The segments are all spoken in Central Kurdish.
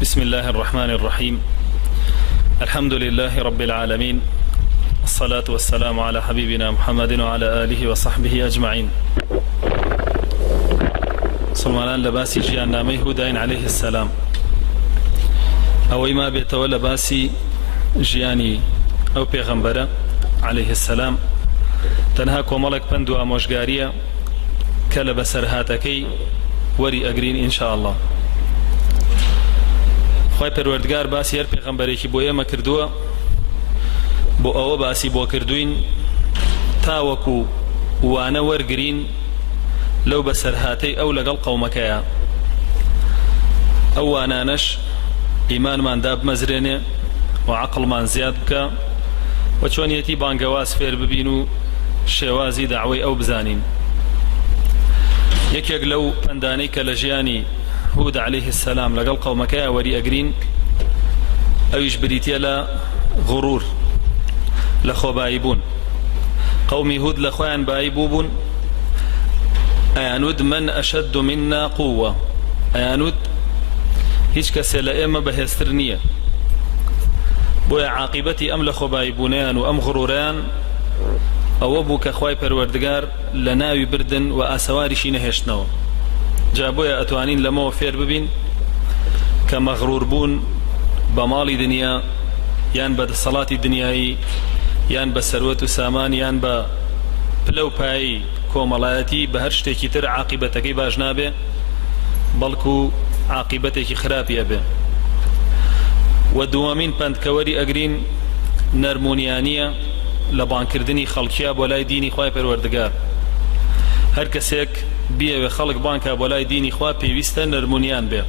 بسم الله الرحمن الرحيم. الحمد لله رب العالمين، الصلاة والسلام على حبيبنا محمد وعلى آله وصحبه أجمعين. سلمان لباسي جيان نامي هداين عليه السلام أو إما بيتولى باسي جياني أو بيغمبرة عليه السلام تنها كوملك بندو أموشقارية كلب سرهاتكي وري أقرين إن شاء الله. خوای پروردگار باسی هر پیغمبرێکی بۆ ئێمە کردووە بۆ ئەوە باسی بۆ کردوین تاوەکو وانە وەرگرین لەو بەسەرهاتەی ئەو لەگەڵ قەومەکەیە، ئەو وانانەش ئیمانماندا بمەزرێنێ و عەقڵمان زیاد بکە و چۆنیەتی بانگەواز فێر ببین و شێوازی داعوەی ئەو بزانین. یەکێک لەو پەندانەی کە لە ژیانی هود عليه السلام لقل قومك وري أقرين أو يجبريتي لا غرور لخو بايبون قومي هود لخوان بايبوبون أيانود من أشد منا قوة أيانود هيش كسيلا إما بهسترنية بويا عاقبتي أم لخو بايبونيان وأم غروران أو أبوك أخواي پروردگار لناوي بردن وآسواري شينهشتنو جابويا أتوانين لما فير ببين كمغرور بون بمالي دنيا يان بد صلاة الدنياي يان بسروت سامان يان بلو باي كومالاتي بهرشتكي تر عاقبتك باجنابه بلكو عاقبتك خرابي أبه ودوامين بند كوري أقرين نرمونيانية لبانكردني خلقيا بولاي ديني خواهي پروردگار هر کسیک بیه و خلق بانکا بولای دینی خواه پیوسته نرمونیان بی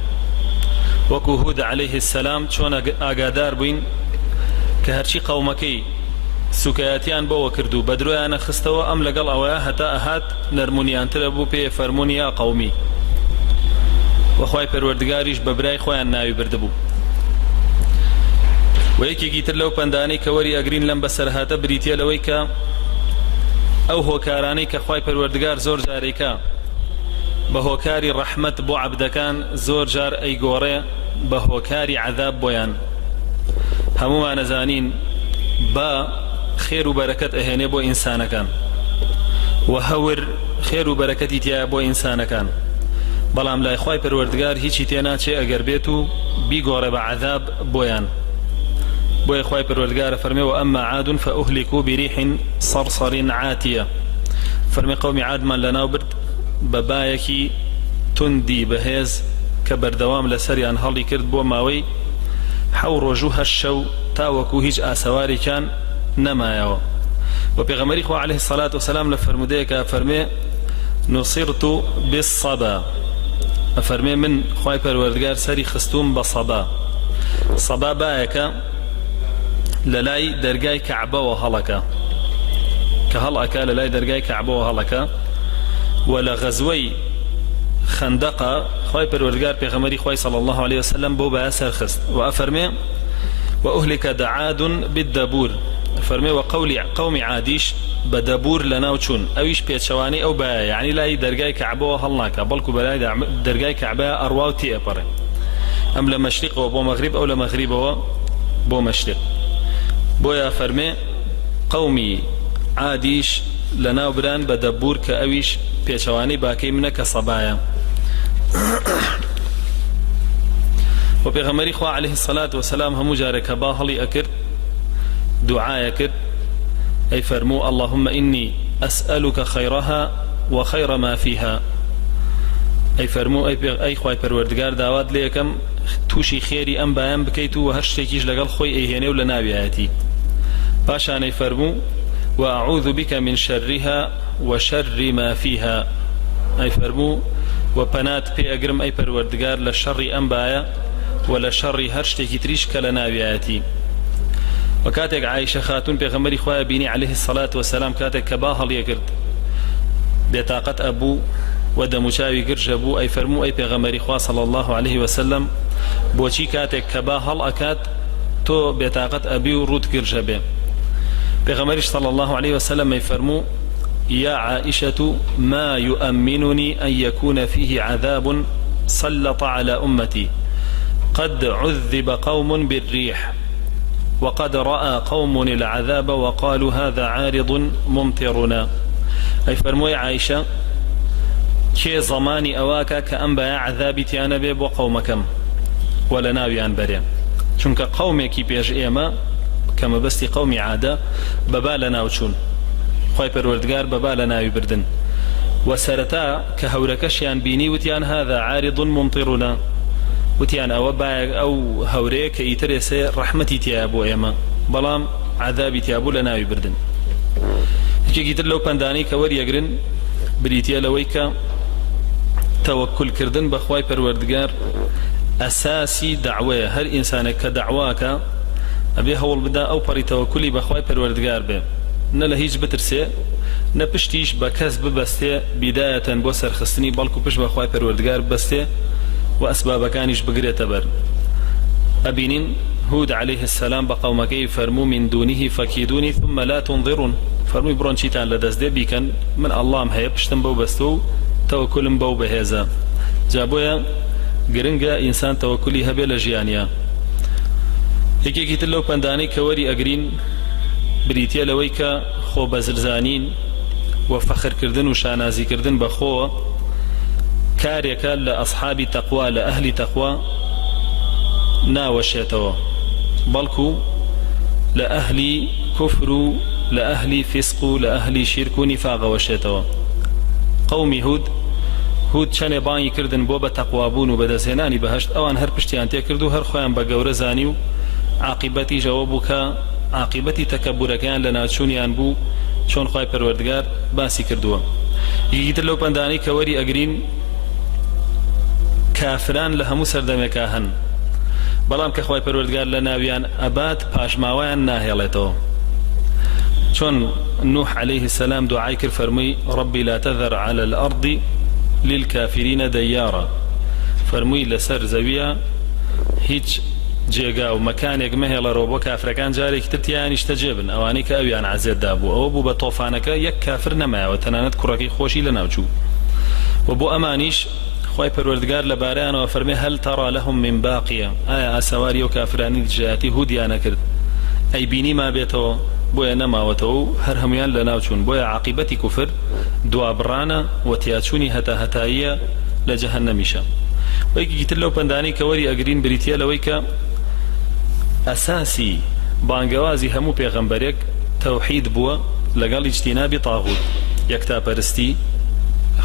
وکو هود علیه السلام چون آگادار بوین که هرچی قومکی سوکایاتیان بو کردو بدرویان خستو ام لگل اویا هتا اهات نرمونیان تربو پی فرمونیا قومی و خواه پروردگاریش ببرای خواه ناوی بردبو و یکی گیتر لو پندانی که وری اگرین لم بسر هاتا بریتیا لوی که أو هۆکارانەی کە خوای پەروەردگار زۆر جارێکە بە هۆکاری ڕەحمەت بۆ عەبدەکان زۆر جار ئەیگۆڕێ بە هۆکاری عەذاب بۆیان. هەموومان نەزانین با خێر و بەرەکەت ئەهێنێ بۆ ئینسانەکان و هەور خێر و بەرەکەتی تایە بۆ ئینسانەکان، بەڵام لای خوای پەروەردگار هیچی تێناچێ ئەگەر بێت و بیگۆڕێ بە عەذاب بۆیان. بوي خواي پروردگار فرمي وأما عاد فأهلكوا بريح صرصر عاتية فرمي قوم عاد من لنا وبرد ببايكي تندي بهيز كبردوام لسري أنهالي كرد بو ماوي حور وجوه الشو تاوكو هيج آسواري كان نمايو وبيغمري خوا عليه الصلاة والسلام لفرموديك فرمي نصرت بالصبا فرمي من خواي پروردگار سري خستوم بصبا صبا بايكا للاي درجاي كعبة وهلكة كهلكة للاي درجاي كعبة وهلكة ولا غزوي خندقة خواي پروردگار پیغمبري خواي صلى الله عليه وسلم بو بأسر خست وأفرمي وأهلك دعاد بالدبور فرمي وقولي قوم عاديش بدبور لنا وشون أويش بيتشواني أو بايا يعني لاي درجاي كعبة وهلكة بلكو بلاي درجاي كعبة أرواوتي أبري أم لمشرق وبو مغرب أو لمغرب وبو مشرق بويا فرمي قومي عاديش لنا وبران بدبور كأويش بيشواني باكي منك صبايا وبيغمري خوا عليه الصلاة والسلام هم جارك باهلي أكر دعاء أكر أي فرمو اللهم إني أسألك خيرها وخير ما فيها أي فرمو أي خواي پروردگار داوات ليكم توشي خيري أم بايام بكيتو وهرشتكيش لقل خوي إيهيني ولنا بياتي باشاني فرمو وأعوذ بك من شرها وشر ما فيها أي فرمو وبنات بي أقرم أي پروردگار لشر أم بايا ولا شر هرشتكي تريش كلنا بياتي وكاتك عائشة خاتون بيغمري خواه بيني عليه الصلاة والسلام كاتك كباها ليكرد بيتاقت أبو ودمشاوي قرجبو أي فرمو أي بيغمري خواه صلى الله عليه وسلم بوشي كاتك كباها الأكاد تو بيتاقت أبي ورود قرجبه بيغمريش صلى الله عليه وسلم يفرمو يا عائشة ما يؤمنني أن يكون فيه عذاب سلط على أمتي قد عذب قوم بالريح وقد رأى قوم العذاب وقالوا هذا عارض ممطرنا. أي فرموي عائشة كي زماني أواكا كأنبايا عذابي تيانا بيب وقومكم ولا ناويان بريا چونك قومي بيج إيما كما بستي قومي عادة ببالا ناوچون خوي پروردگار ببالا ناوي بردن وسرتا كهوركشيان بيني وتيان هذا عارض ممطرنا وتيان أو هوريك يترسي رحمتي تيابو إيما بلام عذابي تيابو لناوي بردن كي لو بنداني كوري يقرن بريتيا لويكا توكل كردن بخواي پروردگار أساسي دعوة هر إنسان كدعواك أبي هول بدا أو بري توكلي بخواي پروردگار به نلا هيج بترسي نپشتيش بكسب بسته بداية بوسر خستني بالكو پش بخواي پروردگار بسته وأسباب كانش بقرية بر أبينين هود عليه السلام بقومكي فرمو من دونه فكيدوني ثم لا تنظرون فرمو برون شيطان لدس دي بيكن من الله مهيب پشتن بو بستو توكل بو بهذا جابويا گرنگا انسان توكلي هبه لجيانيا هيكي كيتلو پنداني كوري اگرين بريتيا لويكا خو بزرزانين وفخر كردن وشانازي كردن بخو كاريكا لأصحاب تقوى لأهل تقوى ناوشيتوا بلكو لأهل كفر لأهل فسق لأهل شرك نفاق وشيتوا قومي هود چنه باني كردن بو بتقوابون وبدزهناني بهشت اوان هر پشتيان تكردو هر خوان بگور زانيو عاقبتي جوابك عاقبتي تكبر كان لنا چونيان بو چون خوای پروردگار باسی کردووە. یەکیتر لەو پەندانەی کە وەری ئەگرین کافران لە هەموو سەردەمێکا هەن بەڵام کە خوای پەروەردگار لە ناویان ئەبات پاشماوایان ناهێڵێتەوە. چۆن نوح عليه السلام دوعای کرد فەرمووی ربي لا تذر على الأرض للكافرين ديارا فەرمووی لەسەر زەویە هیچ جێگا و مەکانێک مەهێڵەرەوە بۆ کافرەکان جارێکی تر تیانیشتە جێبن ئەوانەی کە ئەویان عەزیەتدا بوو ئەوە بوو بە تۆفانەکە یەک کافر نەمایەوە تەنانەت کوڕەکەی خۆشی لە ناوچوو و بۆ ئەمانیش خوای پەروەردگار لە بارەیانەوە فەرمێ هەل تەڕا لەهم من باقیە ئایا ئاسەواری ئەو کافرانی جیاتی هودیانە کرد ئەی بینی ما بێتەوە بۆیە نەماوەتەوە و هەر هەمویان لە ناوچوون بۆیە عاقیبەتی کوفر دوابڕانە و تیاچوونی هەتا هەتاییە لە جەهەنەمیشە. وەیەکێکی تر لەو پەندانەی کە وەری ئەگرین بریتیە لەوەی کە ئەساسی بانگەوازی هەموو پێغەمبەرێک تەوحید بووە لەگەڵ ئیجتینابی تاغوت یەکتاپەرستی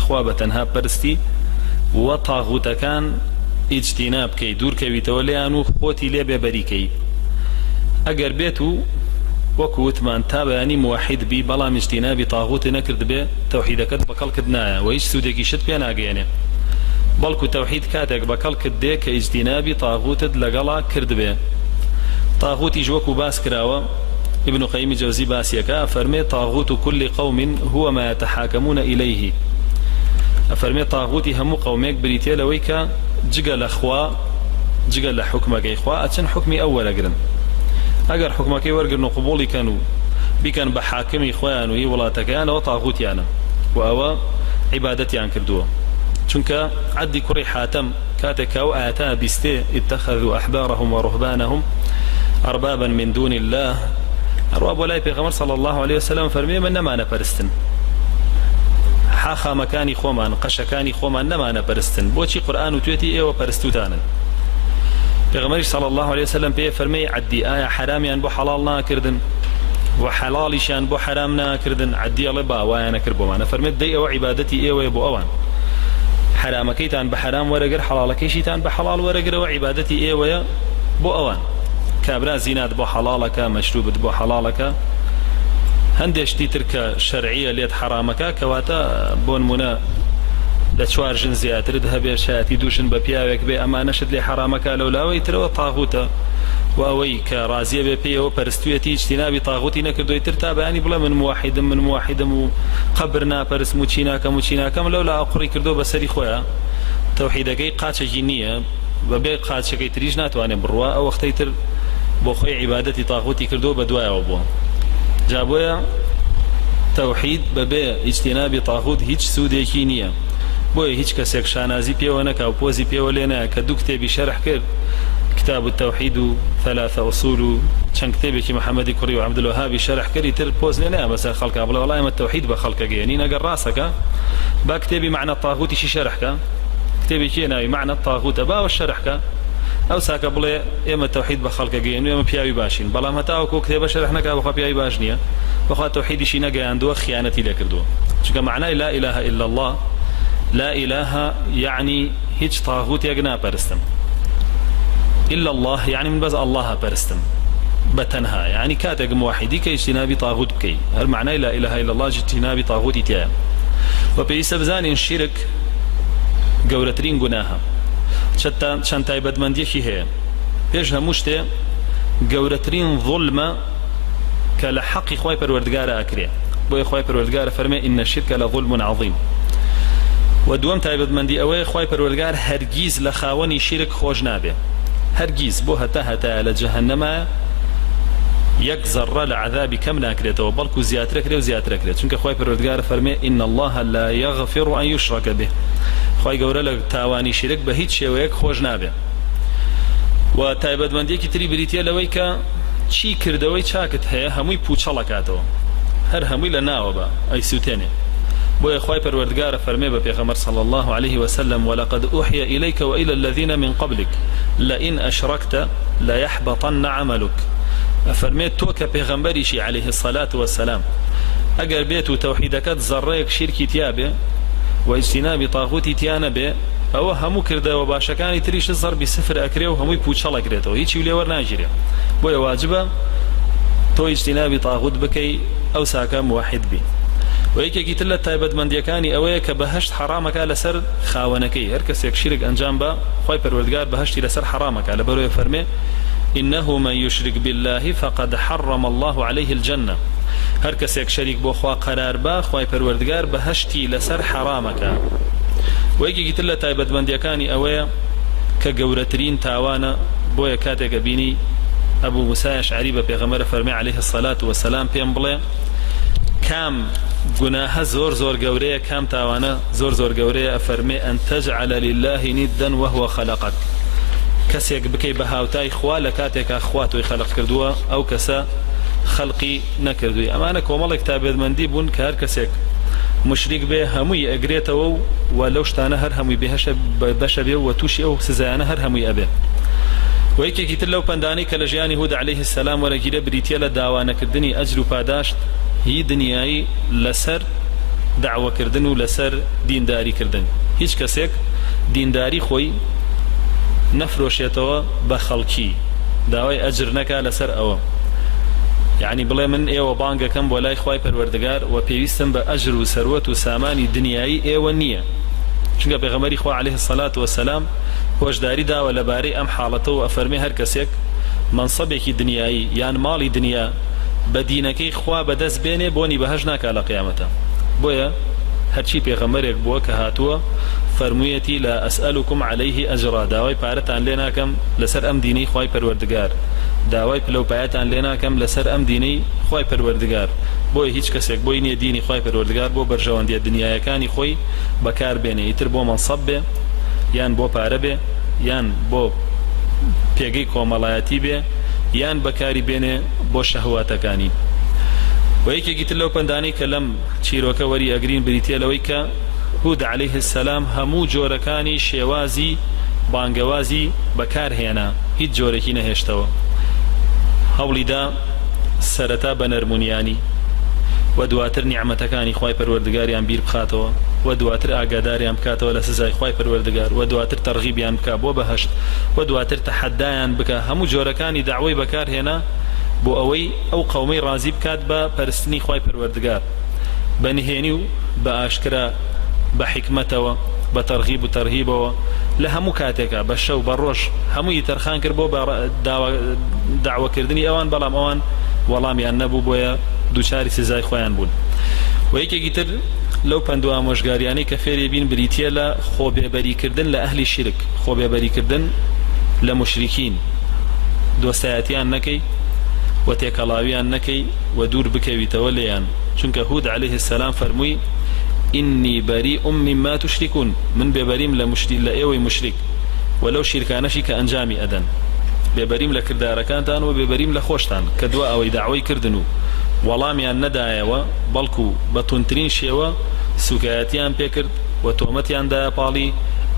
خوا بە تەنها پەرستی و تاغوتەکان ئیجتیناب بکەی دوورکەویتەوە لێیان و خۆتی لێ بێبەریکەی ئەگەر بێت و وەکو وتمان تا بەیانی موحید بی بەڵام ئیجتینابی تاغوتی نەکرد بێ تەوحیدەکەت بەکەڵکرد نایە و هیچ سوودێکی شت پێ ناگەێنێ بەڵکو تەوحید کاتێک بەکەڵکرد دێ کە ئیجتینابی تاغوتت لەگەڵا کرد بێ. طاغوتي جوكو باس كراوة ابن قيم الجوزي باسيكا فرمي طاغوت كل قوم هو ما يتحاكمون إليه فرمي طاغوتي همو قوميك بريتيا لويكا جقل أخوا جقل حكمك إخوا أتشن حكمي أول أقرن أقر حكمك ورقرن قبولي كانوا بكان بحاكمي إخوان وهي ولاتك أنا وطاغوتي أنا وأوا عبادتي عن كردوه چونك عدي كري حاتم كاتك أو آتا بستي اتخذوا أحبارهم ورهبانهم أربابا من دون الله أرباب ولاي بيغمر صلى الله عليه وسلم فرمي من نما أنا برستن حاخا مكاني خومان قشكاني خومان نما أنا برستن بوشي قرآن وتويتي إيه وبرستوتانا بيغمر صلى الله عليه وسلم بيه فرمي عدي آية حراميان بو حلالنا كردن وحلاليشان بو حرامنا كردن عدي الله با وانا كربو معنا فرمي دي أو عبادتي إيه ويبو أوان حرامكيتان بحرام ورقر حلالكيشيتان بحلال ورقر وعبادتي إيه ويا بو أوان كابرا زينات بو حلالك مشروبت بو حلالك هندشتي ترك شرعية ليت حرامك كواتا بون منا لتشوار جن زياتر ذهب شاتي دوشن ببياوك بي أما نشد لي حرامك لولاوي ترى طاغوتا وأوي كرازية ببيه وبرستويتي اجتنابي طاغوتي نكردو يترتاب يعني بلا من موحد قبرنا برس موچيناك لولا أقري كردو بسري خويا توحيدكي قاتش جينية وبي قاتش كي تريج ناتواني بروا أو اختيتر بۆ خۆی عیبادەتی تاغوتی کردو بە دوایەوە بووە جابۆیە تەوحید بەبێ ئیجتینابی تاغوت هیچ سوودێکی نییە بۆیە هیچ کەسێک شانازی پێوە نەکا و پۆزی پێوە لێ نایە کە دوو کتێبی شەرح کرد كتاب التوحيد 3 أصول چەند کتێبێکی محەممەدی کوڕی و عەبدولوهابی شەرح کردی تر پۆز لێ نەیە بەسەر خەڵکا بڵێ وەڵای ئەمە تەوحید بە خەڵکە گەیەنین ئەگەر ڕاستەکە با کتێبی معنى الطاغوتیشی شەرحکە کتێبێکی ناوی معنى الطاغوتە باوە شەرحکە ئەو ساکە بڵێ ئێمە تەوحید بە خەڵکە گەیەن و ئێمە پیاوی باشین بەڵام هەتاوەکو کتێبە شەرح نەکا بەخوا پیاوی باش نییە بەخوا تەوحیدیشی نەگەیاندووە خیانەتی لێ کردووە چونکە معنای لا إله إلا الله لا إله يعني هیچ طاغوتێک ناپەرستم إلا الله يعني من بز الله پەرستم بتنها يعني كاتك موحدي كاجتنابي طاغوت بكي هل معناه لا إله إلا الله اجتنابي طاغوت تيا وبيس بزان الشرك جورترين جناها شتى شنتاي بدمندي هي بيجها مشتى جورترين ظلمة كالحق خوي پروردگار أكري بو خوي پروردگار فرمي إن الشرك لظلم عظيم ودوم تاي بدمندي أوي خوي پروردگار هرگيز لخاوني شرك خوش نابه هرگيز بو هتا لجهنم يك ذره لعذاب كم ناكريته بلكو زياتر كري وزياتر كري چونك خوي پروردگار فرمي ان الله لا يغفر ان يشرك به خوي گوره لك تاواني شرك به هیچ شويك خوش نابه و تایبەتمەندی کی تری بریتیه لوی کا چی کردوی چاکت هەیە هەمووی پوچەڵەکاتەوە هەر هەمووی لە ناوە بە ئەی سووتێنێ بۆیە خوای پەروەردگارە فەرمێ بە پێغەمبەر صلى الله عليه وسلم ولقد أوحي إليك وإلى الذين من قبلك لئن أشركت ليحبطن عملك أفرميت توك بيغمبريشي عليه الصلاة والسلام أجر بيت توحيدك زريك شركي تيابه واجتناب طاغوتي تيانا به أو همو كرده وباشكاني تريش الزر بسفر أكريه وهمو بوشلا كريته هيك يولي ورناجريه بويا واجبه تو اجتناب طاغوت بكي أو ساكا موحد بي ويكي قلت له تايبد من ديكاني أويك بهشت حرامك على سر خاونكي هركس يكشرك أنجام با خوي پروردگار بهشتي لسر حرامك على بروي فرمي إنه من يشرك بالله فقد حرم الله عليه الجنة هركس يكشرك بو خوا قرار با خوي پروردگار بهشتي لسر حرامك ويكي قلت له تايبد من ديكاني أويك كجورترين تاوانا بويا كاتك بيني أبو موسى الأشعري بيغمر فرمي عليه الصلاة والسلام بيمبلي كام گناه زور زور گوريه كام تاوانا زور زور گوريه فرمي أن تجعل لله ندا وهو خلقك كسيك بكي بهاوتاي خوا لكاتك أخواتو يخلق كردوا أو كسا خلقي نكردوي أما أنا كومالك تابد من دي بون كهر كسيك مشرك به هموي أجريته ولو شتانا هر هموي بهش بشبه وتوشي أو سزانا هر هموي أبه ويكي كتر لو پنداني كالجياني هود عليه السلام ورقيرة بريتيا لدعوانا كردني أجر وپاداشت هي دنياي لسر دعوة كردن ولسر دينداري كردن هيچ كسيك دينداري خوي نفروشيتوا بخلقي داوي أجر نكا لسر أو يعني بلا من ايوه بانگا كم ولاي خواي پروردگار وپيوستن بأجر وسروت وساماني دنياي ايوه نية چونك بيغمري خوا عليه الصلاة والسلام هوشداري دا ولا باري ام حالته افرمي هر كسيك منصبك دنياي يعني مالي دنيا بدينكي خوا بدس بيني بوني بهجناك على قيامته بويا هرشي بيغمرك بوا كهاتوا فرميتي لا أسألكم عليه أجرا داوي بارتان لنا كم لسر أم ديني خواي پروردگار داوي بلو بارتان لنا كم لسر أم ديني خواي پروردگار بوي هيچ كسيك بوي ني ديني خواي پروردگار بو برجوان دي الدنيا كاني خوي بكار بيني يتر بو منصب يان بو پاربه يان بو پێگەی کۆمەڵایەتی بێ یان بەکاری بێنێ بۆ شەهواتەکانی و یەکێکی تر لەو پەندانەی کە لەم چیرۆکە وەری ئەگرین بریتیە لەوەی کە هود عليه السلام هەموو جۆرەکانی شێوازی بانگەوازی بەکارهێنا هیچ جۆرێکی نەهێشتەوە هەوڵیدا سەرەتا بە نەرمونیانی و دواتر نیعمەتەکانی خوای پەروەردگاریان بیر بخاتەوە و دواتر ئاگاداریان بکاتەوە لە سزای خوای پەروەردگار و دواتر تەرغیبیان بکات بۆ بەهەشت و دواتر تەحەدایان بکات هەموو جۆرەکانی داوای بەکارهێنا بۆ ئەوەی ئەو قەومەی ڕازی بکات بە پەرستنی خوای پەروەردگار بە نهێنی و بە ئاشکرا بە حیکمەتەوە بە تەرغیب و تەرهیبەوە لە هەموو کاتێکە بە شەو بە ڕۆژ هەمووی تەرخان کرد بۆ داواکردنی ئەوان بەڵام ئەوان وەڵامیان نەبوو بۆیە دووچاری سزای خۆیان بوون و یەکێکی تر لو پندو آموزگاریانی که فێری بین بریتیە لە خۆبێبەریکردن لە ئەهلی شرک خۆبێبەریکردن لە مشریکین دۆستایەتیان نەکەی و تێکەڵاویان نەکەی و دوور بکەویتەوە لێیان چونکە هود عليه السلام فەرمووی إني بريء مما تشركون من ببريم لە ئێوەی مشرک ولو شركانشي كأنجامي أدن بێبەریم لە کردارەکانتان و بێبەریم لە خۆشتان کە دووە ئەوەی داوای کردن و وەڵامیان نەدایەوە بەڵکو بە تونترین شێوە سوکایەتیان پێکرد و تۆمەتیاندایە پاڵی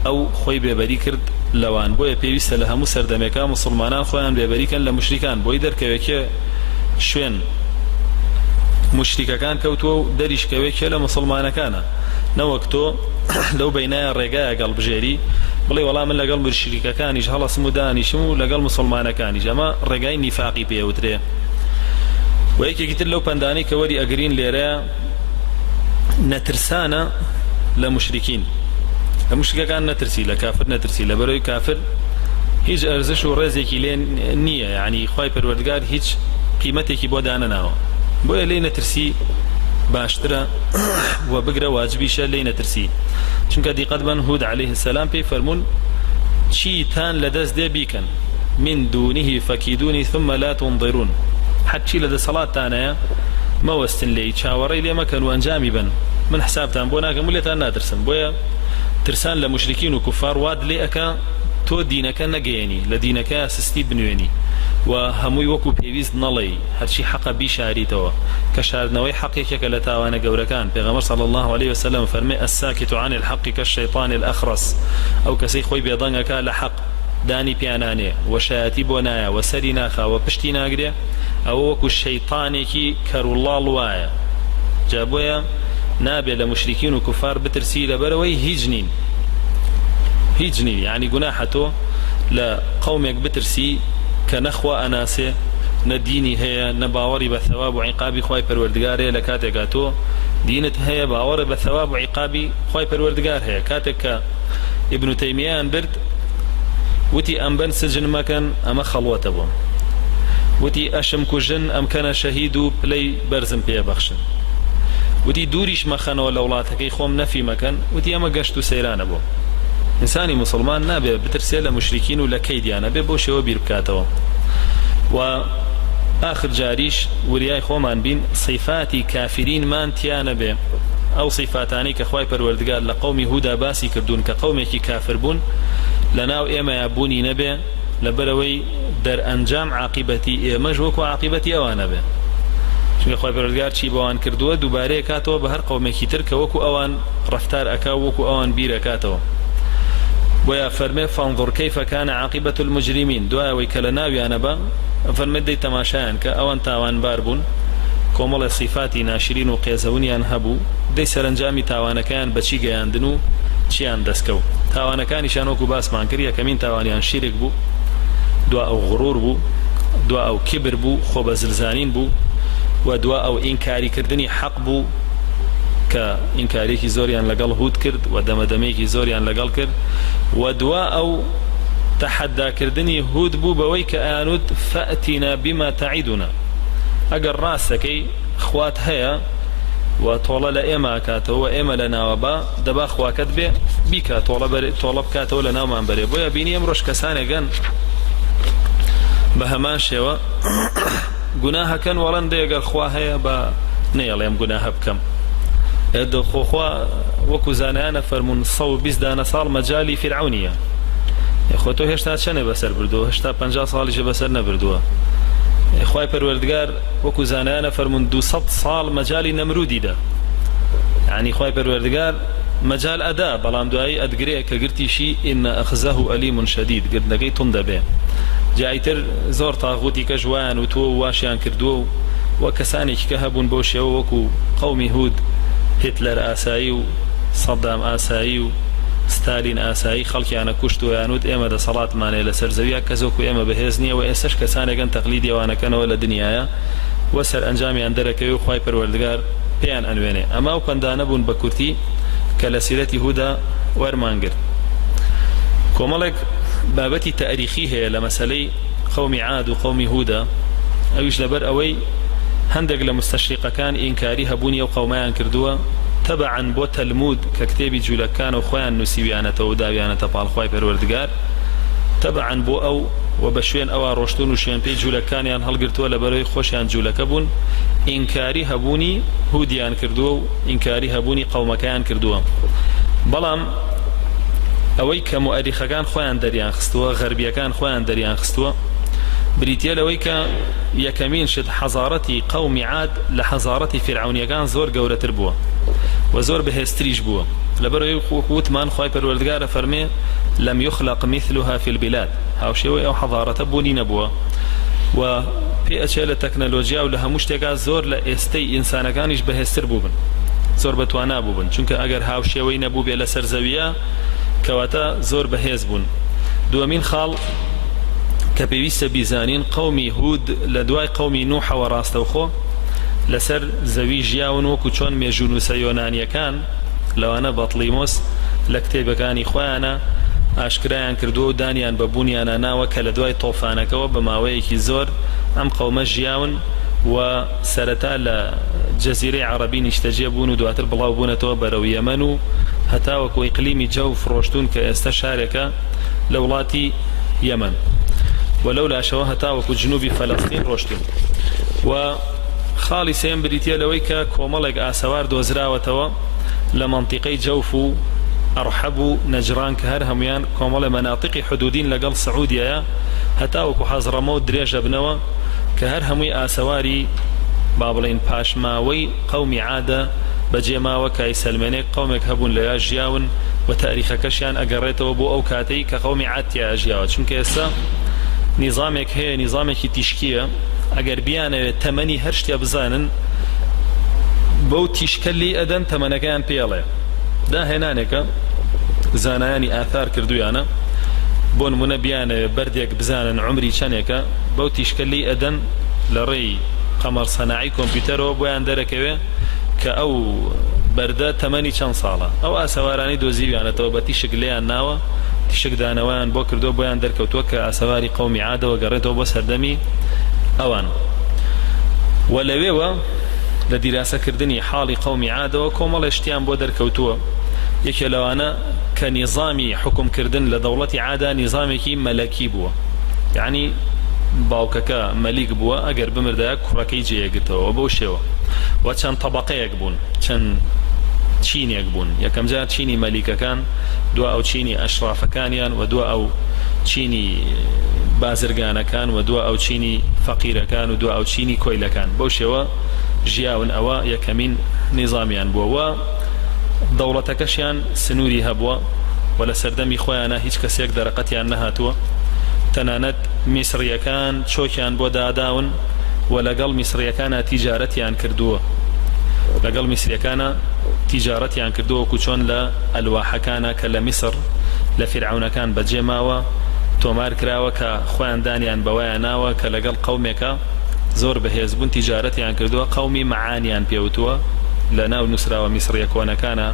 ئەو خۆی بێبەری کرد لەوان بۆیە پێویستە لە هەموو سەردەمێکە مسلمانان خۆیان بێبەریکەن لە مشریکان بۆی دەرکەوێکێ شوێن مشریکەکان کەوتووە و دەریشکەوێکێ لە مسلمانەکانە نەوەک تۆ لەو بەینایە ڕێگایە گەڵبژێری بڵێ وەڵام من لەگەڵ مشریکەکانیش هەڵەسم و دانیشم و لەگەڵ مسلمانەکانیش ئەمە ڕێگای نیفاقی پێوترێ و یەکێکی تر لەو پەندانەی کە وەری ئەگرین لێرەیە نەترسانە لە مشریکین لە مشریکەکان نەترسی لە کافر نەترسی لە بەرەوەی کافر هیچ ئەرزش و ڕێزێکی لێ نییە یعنی خوای پەروەردگار هیچ قیمەتێکی بۆ دانەناوە بۆیە لێی نەترسی باشترە و بگرە واجبیشە لێی نەترسی چونکە دیقەت بن هود عليه السلام پێی فەرمون چیتان لەدەست دێ بیکەن من دونه فەکیدونی ثم لا تنظرون حەچی لە دەسەڵاتتانەیە مەوەستن لێی چاوەڕێی لێ مەکەن و ئەنجامی بن من حسابتان بۆ ناکەم و لێتان ناترسم بۆیە ترسان لە مشرکین و کوفار واد لێ ئەکا تۆ دینەکە نەگەیەنی لە دینەکە سستی بنوێنی و هەمووی وەکو پێویست نەڵێی هەرچی حەقە بیشاریتەوە کە شاردنەوەی حەقێکێکە لە تاوانە گەورەکان پێغەمبەر صلی الله عليه وسلم فەرمێ الساکت عن الحق كالشيطان الأخرس ئەو کەسەی خۆی بێدەنگەکە لە حەق دانی پیانانێ و شایەتی بۆ نایە و سەری ناخا و پشتی ناگرێ ئەوە وەکو شەیطانێکی کەروڵاڵ وایە جا بۆیە نابێ لە مشریکین و کوفار بترسی لەبەرەوەی هیچ نین یعنی گوناحە تۆ لە قەومێک بترسی کە نەخوا ئەناسێ نە دینی هەیە نە باوەڕی بە ثەواب و عیقابی خوای پەروەردگارەیە لە کاتێکا تۆ دینت هەیە باوەڕ بە ثەواب و عیقابی خوای پەروەردگار هەیە کاتێک کە ئیبن تەیمیەیان برد وتی ئەمبەن سجن مەکەن ئەمە خەڵوەتە بۆم وتی ئەشم کوژن ئەمکەنە شەهید و پلەی بەرزم پێبەخشن وتی دووریش مەخەنەوە لە وڵاتەکەی خۆم نەفی مەکەن وتی ئەمە گەشت و سەیرانە بۆ ئینسانی مسلمان نابێ بترسێ لە مشریکین و لە کەیدیانە بێ بۆ شێوە بیر بکاتەوە و آخر جاریش وریای خۆمان بین صفاتی کافرینمان تیانە بێ ئەو صفاتانی کە خوای پەروەردگار لە قەومی هودا باسی کردوون کە قەومێکی کافر بوون لەناو ئێمەیە بوونی نەبێ لەبەرەوەی دەرئەنجام عاقبەتی ئێمەش وەکو عاقبەتی ئەوانە بێ چونکە خوای پەروەردگار چی بەوان کردووە دووبارەیە کاتەوە بە هەر قەومێکی تر کە وەکو ئەوان ڕەفتار ئەکا وەکو ئەوان بیر ئەکاتەوە ويا فرمي فانظر كيف كان عاقبة المجرمين دعاء ويكل ناويانا با فرمي دي تماشايان كأوان تاوان باربون كومل صفاتي ناشرين وقيزونيان هبو دي سرنجامي تاوانا كان بچي گياندنو چيان دسكو تاوانا كان شانوكو باس مانكريا كمين تاوانيان شرك بو دعاء او غرور بو دعاء او كبر بو خوب زلزانين بو ودعاء او انكاري كردني حق بو كإنكاريكي زوريان لقل هود كرد ودمدميكي زوريان لقل كرد ودواء أو تحدى كردني هود بو بويك آنود فأتنا بما تعيدنا أقر راسكي خوات هيا وطول لإما كاتو وإما لنا وبا دبا خواكت بي بيكا طولب كاتو لنا ومان بري بويا بيني امروش كساني قن بهمان شوا قناها كان ولن دي أقر خوا هيا با نيال يم قناها بكم ادو خوخوا وكو زانانا فرمون صو بيزدانا صال مجالي فرعونية اخوتو هشتا چنه بسر بردو هشتا 50 صالي بسر نبردو اخواي پروردگار وكو زانانا فرمون 200 صال مجالي نمرودي ده يعني اخواي پروردگار مجال اداء بلام دوائي ادقريه كقرتي شي ان اخذه أليم شديد قد نقي تند به جايتر زور طاغوتي كجوان وتو واشيان كردو وكساني كهبون بوشي وكو قومي هود هتلر آسایی و صدام آسایی و ستالین آسایی خلقی آن کشت و آنود اما ده صلات مانه لسر زویا کزوکو اما بهزنیه و اسش کسانه گن تقلیدی وانا کنه ولا دنیایا و سر انجامی اندرکه و خوای پروردگار پیان انوینه اما او کندانه بون بکورتی کلسیرتی هودا ورمانگر کومالک بابتی تاریخیه لمساله قوم عاد و قوم هودا اویش لبر اوی هندق لمستشرقة كان إنكاري هبوني وقوميان كردوا تبعا بو تلمود ككتابي جولكان وخوان نسيبيانا تودابيانا تبال خواي پروردگار تبعا بو أو وبشوين أوا روشتون وشوين بي جولكان يان هلقرتوا لبروي خوشيان جولكبون إنكاري هبوني هوديان كردوا إنكاري هبوني قومكان كردوا بلام أوي كمؤرخ كان خوان دريان خستوا غربيا كان خوان دريان خستوا بريتيا لويك يكمين شد حضارتي قوم عاد لحضارتي فرعون كان زور جورة تربوه وزور بهستريج بوه لبرو وثمان خواي بالوردقارة فرمي لم يخلق مثلها في البلاد هاو شوي أو حضارة بوني نبوه و في أشياء التكنولوجيا ولها مشتقة زور لإستي إنسان كانش بهستر بوبن زور بتوانا بوبن چونك أجر هاو شوي نبو بلا سرزوية كواتا زور بهز بون دوامين خال كبيويست بيزانين قومي هود لدواي قومي نوح وراستوخو لسر زوي جياون وكو چون ميجونوس يونانيا كان لو أنا بطليموس لكتيب كاني خوانا ئاشکرایان کردو دانیان بە بوونیانە ناوە کە لە دوای تۆفانەکەەوە بە ماوەیەکی زۆر ئەم قەومە ژیاون و سەرەتا لە جەزیرەی عەرەبی نیشتەجێ بوون و دواتر بڵاو بوونەتەوە بەرەو یەمەن و هەتاوەکو ئیقلیمی جەو فرۆشتون کە ئێستا شارێکە لە وڵاتی یەمەن و لەو لاشەوە هەتاوەکو جنوبی فەلەستین ڕۆشتون و خاڵی سێم بریتیە لەوەی کە کۆمەڵێک ئاسەوار دۆزراوەتەوە لە مەنتیقەی جەوف و أرحبوا نجران كهر هميان كومل مناطق حدودين لقل سعودية هتاوكو حضرموت دريجة بنوا كهر همي آسواري بابلين باشماوي قومي عادة بجيما وكاي سلمانيك قومك هبون ليا جياون وتاريخ كشيان أقريته وبو أوكاتي كقومي عادتي أجياوات شنك يسا نظامك هي نظامك تشكية أقر بيانا تمني هرشتيا بزانن بو تشكلي أدن تمنكان بيالي دا هنانك زانایانی آثار کردویانە بۆ نمونە بیانە بەردێک بزانن عمری چەندێکە بەو تیشکەلی ئەدەن لە ڕێی قەمەر سەناعی کۆمپیوتەرەوە بۆیان دەرەکەوێ کە ئەو بەردە تەمەنی چەند ساڵە ئەو ئاسەوارانی دۆزیویانەتەوە بە تیشک لێیان ناوە تیشک دانەوەیان بۆ کردو بۆیان دەرکەوتووە کە ئاسەواری قەومی عادەوە گەڕێتەوە بۆ سەردەمی ئەوان و لەوێوە لە دیراسەکردنی حاڵی قەومی عادەوە کۆمەڵێ شتیان بۆ دەرکەوتووە یەکێ لەوانە کە نیظامی حکومکردن لە دەوڵەتی عادا نیظامێکی مەلەکی بووە یعنی باوکەکە مەلیک بووە ئەگەر بمردایە کوڕەکەی جێگرتەوە بەو شێوە و چەند طەبەقەیەک بوون چەند چینێک بوون یەکەم جار چینی مەلیکەکان دوا ئەو چینی ئەشرافەکانیان و دوا ئەو چینی بازرگانەکان و دوا ئەو چینی فەقیرەکان و دوا ئەو چینی کۆیلەکان بەو شێوە ژیاون ئەوە یەکەمین نیظامیان بووە دەوڵەتەکەشیان سنووری هەبووە و لە سەردەمی خۆیانە هیچ کەسێک دەرەقەتیان نەهاتووە تەنانەت میسریەکان چۆکیان بۆ داداون و لەگەڵ میسریەکانە تیجارەتیان کردووە لەگەڵ میسریەکانە تیجارەتیان کردووە وەکو چۆن لە ئەلواحەکانە کە لە میسر لە فیرعونەکان بەجێماوە تۆمار کراوە کە خۆیان دانیان بەوایە ناوە کە لەگەڵ قەومێکە زۆر بەهێزبوون تیجارەتیان کردووە قەومی مەعانیان پێوتووە لە ناو نووسراوە میسریە کۆنەکانە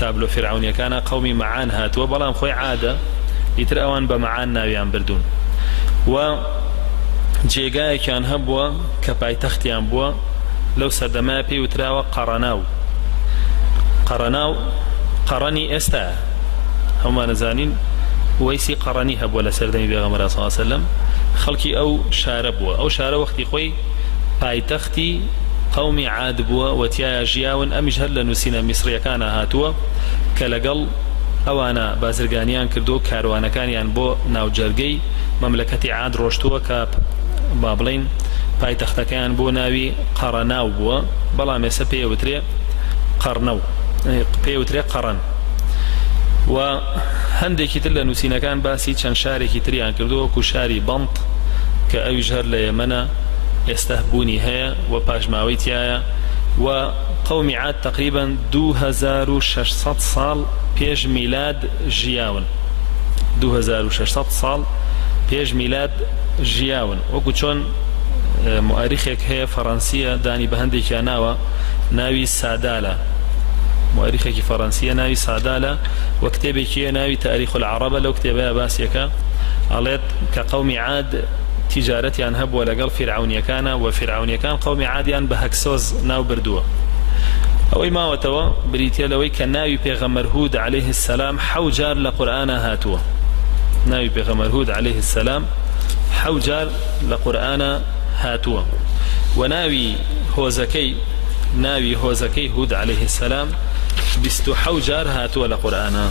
تابلۆ فیرعونیەکانە قەومی مەعان هاتووە بەڵام خۆی عادە ئیتر ئەوان بە مەعان ناویان بردوون و جێگایەکیان هەبووە کە پایتەختیان بووە لەو سەردەمایە پێی وتراوە قەڕەناو قەڕەناو قەڕەنی ئێستایە هەمومان نەزانین وەیسی قەڕەنی هەبووە لە سەردەمی پێغەمبەر صلی الله علیه وسلم خەڵکی ئەو شارە بووە ئەو شارە وەختی خۆی پایتەختی قومی عاد بووە و تیایە ژیاون ئەمیش هەر لە نووسینە میسریەکانە هاتووە کە لەگەڵ ئەوانە بازرگانیان کردو کاروانەکانیان بۆ ناوجەرگەی مەملەکەتی عاد ڕۆشتووە کە با بڵین پایتەختەکەیان بۆ ناوی قەڕەناو بووە بەڵام ئێستا پێوترێ قەڕنەو پێوترێ قەڕەن و هەندێکی تر لە نووسینەکان باسی چەند شارێکی تریان کردووە وەکو شاری بەنت کە ئەویش هەر لە یەمەنە ئێستا بوونی هەیە و پاژماوەی تایە و قەومی عاد تقریبا 2600 ساڵ پێش میلاد ژیاون 2600 ساڵ پێش میلاد ژیاون وەکو چۆن مؤرخێک هەیە فەڕەنسیە دانی بە هەندێکیان ناوە ناوی سادالە مؤرخێکی فەڕەنسیە ناوی سادالە و کتێبێکی ناوی تاریخ العربە لەو کتێبەیە باسیەکە ئەڵێت کە قەومی عاد تیجارەتیان هەبووە لەگەڵ فیرعونیەکانە و فیرعونیەکان قەومی عادیان بە هەکسۆز ناو بردووە ئەوەی ماوەتەوە بریتیە لەوەی کە ناوی پێغەمبەر هود عليه السلام 7 جار لە قورئانە هاتووە ناوی پێغەمبەر هود عليه السلام 7 جار لە قورئانە هاتووە و ناوی هۆزەکەی هود عليه السلام 27 جار هاتووە لە قورئانە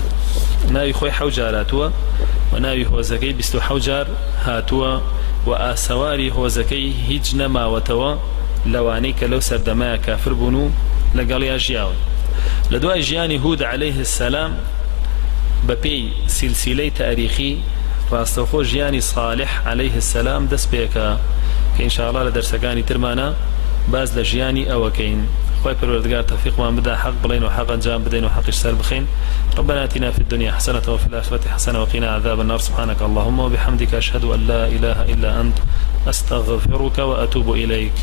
ناوی خۆی 7 جار هاتووە و ناوی هۆزەکەی 27 جار هاتووە وآسواري هو زكي هجنما وتوا لوانيك لو سردما كافر بنو لقال جياون لدواء جياني هود عليه السلام ببي سلسلة تاريخي راستوخو جياني صالح عليه السلام دس بيكا كإن شاء الله لدرسكاني ترمانا باز لجياني أوكين خوي پروردگار توفيق ما بدا حق بلين وحق انجام بدين وحق اشتر بخين ربنا اتنا في الدنيا حسنة وفي الآخرة حسنة وقنا عذاب النار سبحانك اللهم وبحمدك أشهد أن لا إله إلا أنت أستغفرك وأتوب إليك